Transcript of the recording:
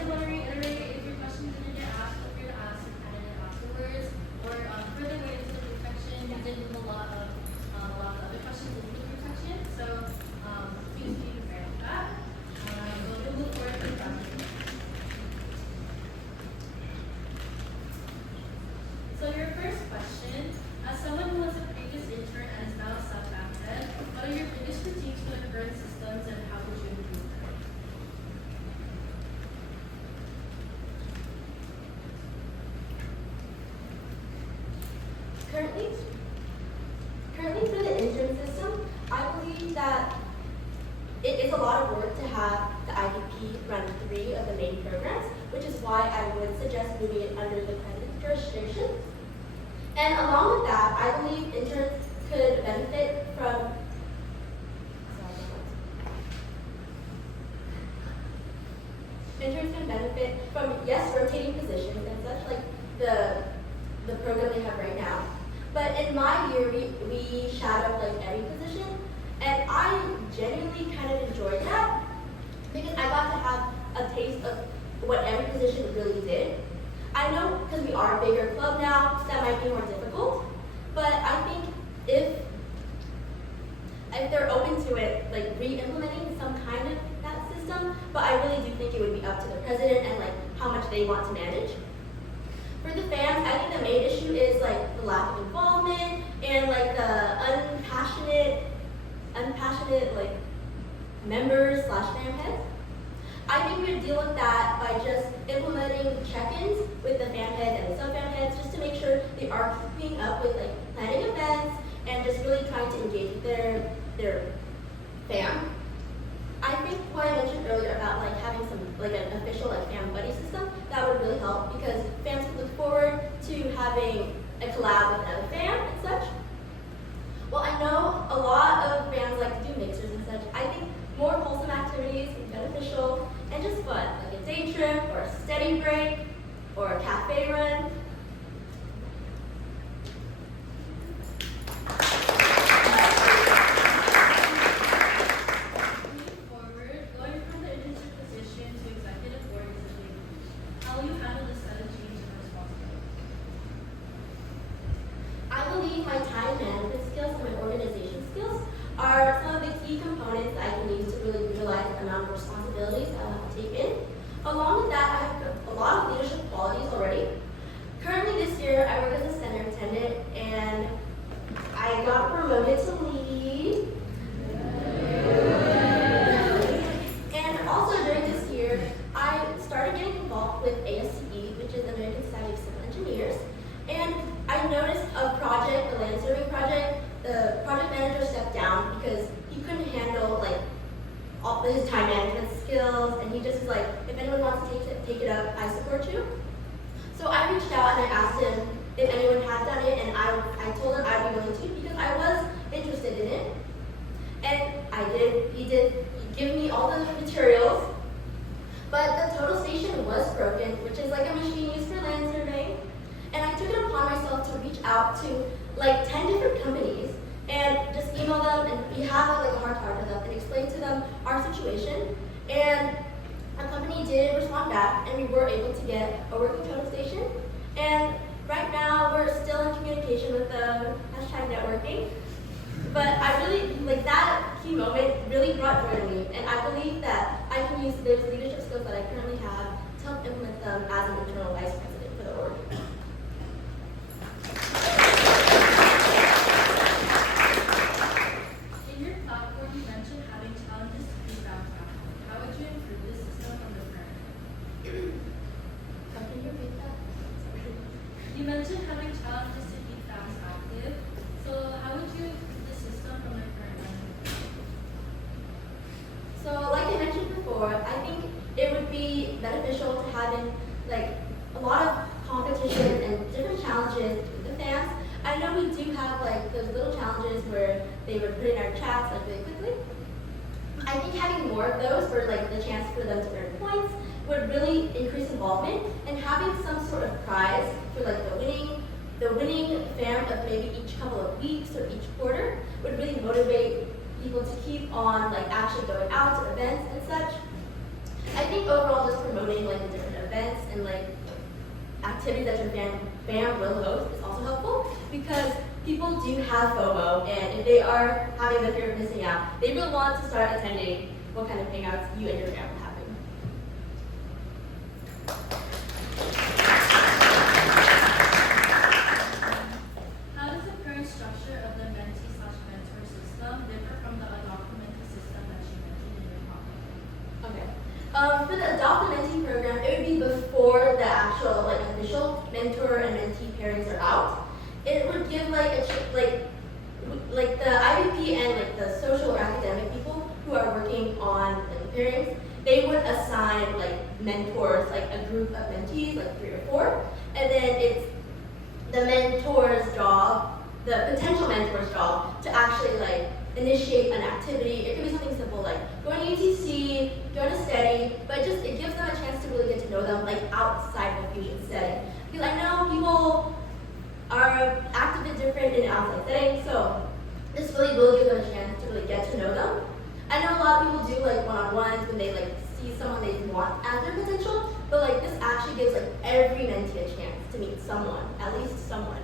just want to reiterate, if your question didn't get asked, feel free to ask the candidate afterwards, or further way into the group section. We did move a lot of other questions into the group section, so please be prepared for that. We'll move forward to the document. So your first question, as someone who was a previous intern and is now a sub-admin, what are your biggest critiques for the current systems and how would you improve them? Currently for the intern system, I believe that it is a lot of work to have the IDP run 3 of the main programs, which is why I would suggest moving it under the president's jurisdiction. And along with that, I believe interns could benefit from yes, rotating positions and such, like the program they have right now. But in my year, we shadowed like every position, and I genuinely kind of enjoyed that because I got to have a taste of what every position really did. I know because we are a bigger club now, that might be more difficult, but I think if they're open to it, like re-implementing some kind of that system, but I really do think it would be up to the president and like how much they want to manage. For the fans, I think the main issue is like the lack of involvement and like the unpassionate like members / fan heads. I think we would deal with that by just implementing check-ins with the fan heads and the sub-fan heads just to make sure they are keeping up with like planning events and just really trying to engage with their fan. I think what I mentioned earlier about like having some like an official like fan buddy system, that would really help because fans could look forward to having a collab with another fan and such. Well, I know a lot of fans like to do mixers and such. I think more wholesome activities would be beneficial and just fun, like a day trip or a study break or a cafe run. My time management skills and my organization skills are some of the key components I can use to really realize the amount of responsibilities I have to take in. Along with that, I have a lot of leadership qualities already. Currently this year, I work as a center attendant and I got promoted to lead. And also during this year, I started getting involved with ASCE, which is the American Society of Civil Engineers. And I noticed a project, the land surveying project, the project manager stepped down because he couldn't handle like all his time management skills, and he just was like, if anyone wants to take it up, I support you. So I reached out and I asked him if anyone had done it, and I told him I'd be willing to because I was interested in it. And I did. He give me all the materials, but the total station was broken, which is like a machine used for land surveying. And I took it upon myself to reach out to like 10 different companies and just email them and have like a heart-to-heart with them and explain to them our situation. And a company did respond back and we were able to get a working total station. And right now we're still in communication with them, #networking. But I really, like that key moment really brought joy to me. And I believe that I can use those leadership skills that I currently have to help implement them as an internal vice president for the org. You mentioned having challenges to keep fans active. So how would you improve the system from the current level? So like I mentioned before, I think it would be beneficial to having like a lot of competition and different challenges with the fans. I know we do have like those little challenges where they would put in our chats like really quickly. I think having more of those for like the chance for them to earn points would really increase involvement, and having some sort of prize for like the winning fan of maybe each couple of weeks or each quarter would really motivate people to keep on like actually going out to events and such. I think overall just promoting promoting like the different events and like activities that your fam will host is also helpful because people do have FOMO, and if they are having the fear of missing out, they will want to start attending what kind of hangouts you and your fam are having. How does the current structure of the mentee/mentor system differ from the adopt a mentee system that you mentioned in your talk? Okay. For the Adopt a Mentee program, it would be before the actual like official mentor and mentee pairings are out. It would give like like the IVP and like the social or academic people who are working on like, the pairings, they would assign like mentors, like a group of mentees, like 3 or 4, and then it's the mentor's job, the potential mentor's job, to actually like initiate an activity. It could be something simple like going to UTC, going to study, but it gives them a chance to really get to know them like outside of the fusion setting. Because I know people are act a bit different in an outside setting, so this really will give them a chance to really get to know them. I know a lot of people do like one-on-ones when they like see someone they want as their potential, but like this actually gives like every mentee a chance to meet someone, at least someone.